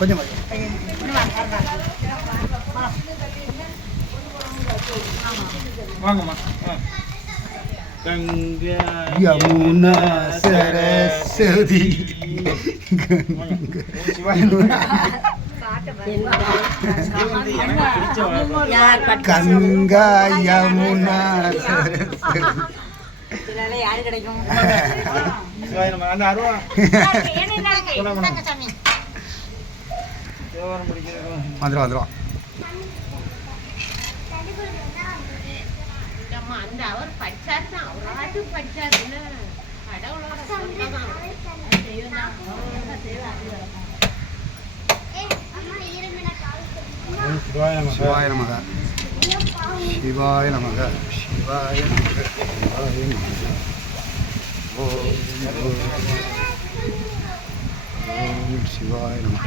கொஞ்சம் வாங்கம்மா. யமுனா சரஸ்வதி கங்கா யமுனா சரஸ்வதி. வந்துடும் அந்த அவர் படிச்சாரு தான், அவராட்டு படிச்சாரு. கடவுளோட சிவாய நமக சிவாய நமக சிவாய நமக சிவாய நமக.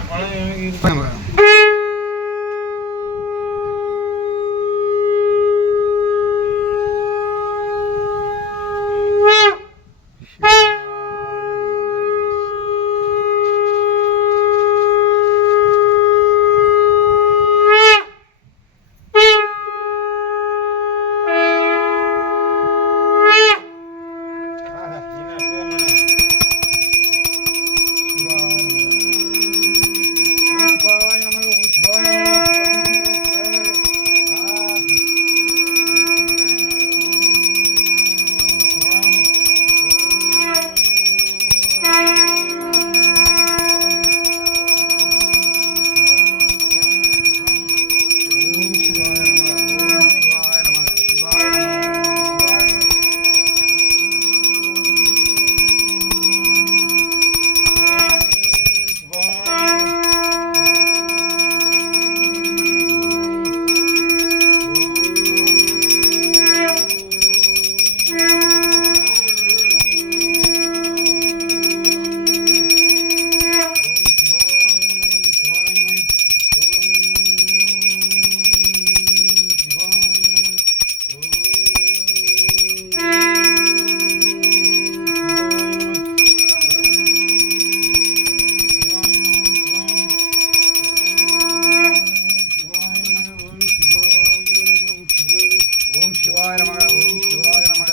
ஓம் சிவாய நமக.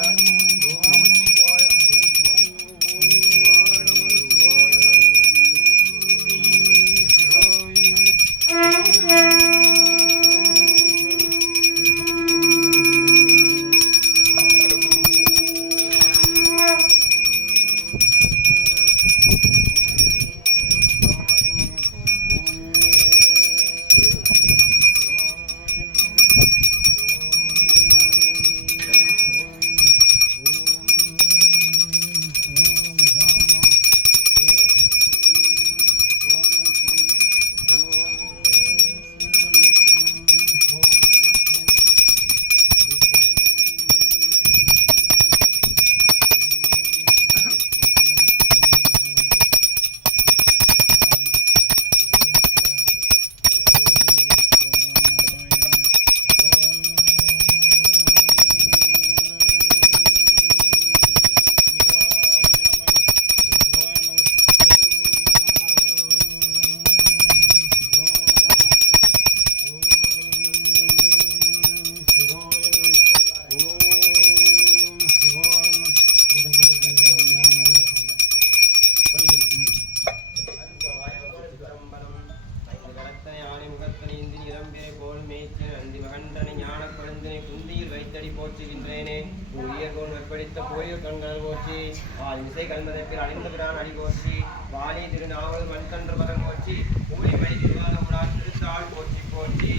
போற்றுகின்றேனே உயர்கோன் வெப்படித்த போய கண்கள் போற்றி வால் இசை கல்மதப்பில் அணிந்த பிரான் அடி போற்றி வாலி திருநாவல் மண்கன்ற பதம் போற்றி ஊழி மணி திருவாலமுடான் திருத்தாள் போற்றி போற்றி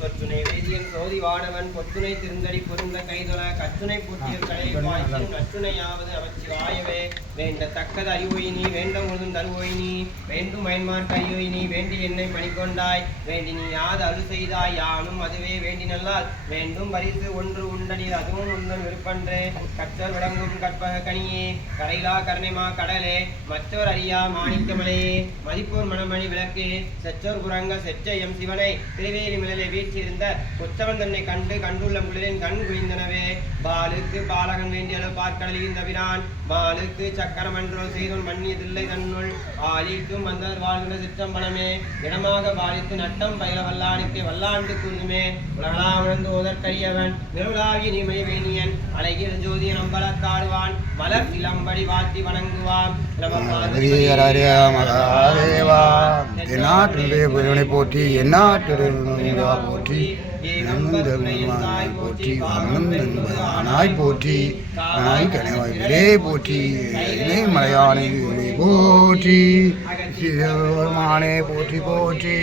சொற்றுனை வேதியன் சோதி வானவன் பொற்றுனை திருந்தடி பொருந்த கைதொழ கற்றுனை பூட்டிய கலை வாய்க்கும் நற்றுணையாவது அவச்சிவாயவே வேண்ட தக்கது அறிவோயினி வேண்ட முழுதும் தருவோயினி வேண்டும் பயன்மார்க்கு அறியோயினி வேண்டி என்னை பணிக்கொண்டாய் வேண்டி நீ யாது அரு செய்தாய் யானும் அதுவே வேண்டினல்லால் வேண்டும் பரிசு ஒன்று உண்டனில் அதுவும் உந்தன் விருப்பன்றே கற்றல் விளங்கும் கற்பக கனியே கரையிலா கருணைமா கடலே மற்றவர் அறியா மாணிக்கமலையே மதிப்போர் மணமணி விளக்கே செற்றோர் புறங்க செச்சயம் சிவனை திருவேலி மிளலை வீற்றிருந்த உத்தவன் தன்னை கண்டு கண்டுள்ள முளிரின் கண் குவிந்தனவே பாலுக்கு பாலகன் வேண்டிய பார்க்கடலில் இந்த பிரான் மாலுக்கு சக்கரமன்றோ செய்தோன் மன்னியதில்லை தன்னுள் ஆலிக்கும் வந்தர் வாழ்ந்த சிற்றம்பலமே இடமாக பாலித்து நட்டம் பயில வல்லானுக்கு வல்லாண்டு குருமே உலகலாம் உணர்ந்து ஓதற்கரியவன் நிருளாவிய நிமைவேணியன் அழகிய ஜோதியன் அம்பலத்தாடுவான் மலர் இளம்படி வாழ்த்தி வணங்குவான் மகாதேவா எந்நாட்டிலே புயனை போற்றி எந்நாட்டிலே போற்றி போற்றி ஆனாய் போற்றி ஆனாய் கனிவாய் விரே போற்றி இணை மலையானை போற்றி சிவமானே போற்றி போற்றி